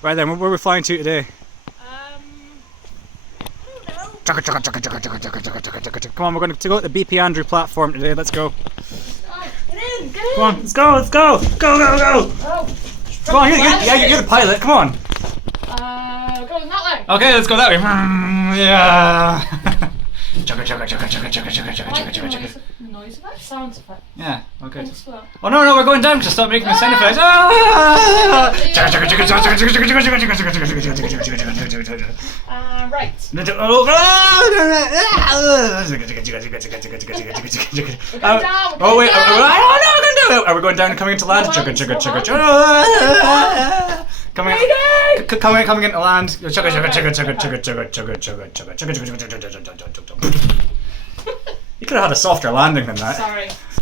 Right then, where are we flying to today? I don't know. Come on, we're going to go to the BP Andrew platform today. Let's go. Get in! Come on, let's go, let's go! Go, go, go! Oh. Come on, you're the pilot, come on! Go that way! Okay, let's go that way. Yeah! Noise effect? Sound effect. Yeah, okay. Slow. Oh no, we're going down because stop making the sound effects. Right. Oh wait, I don't know. Are we going down and coming into land? Coming into land. You could have had a softer landing than that. Sorry.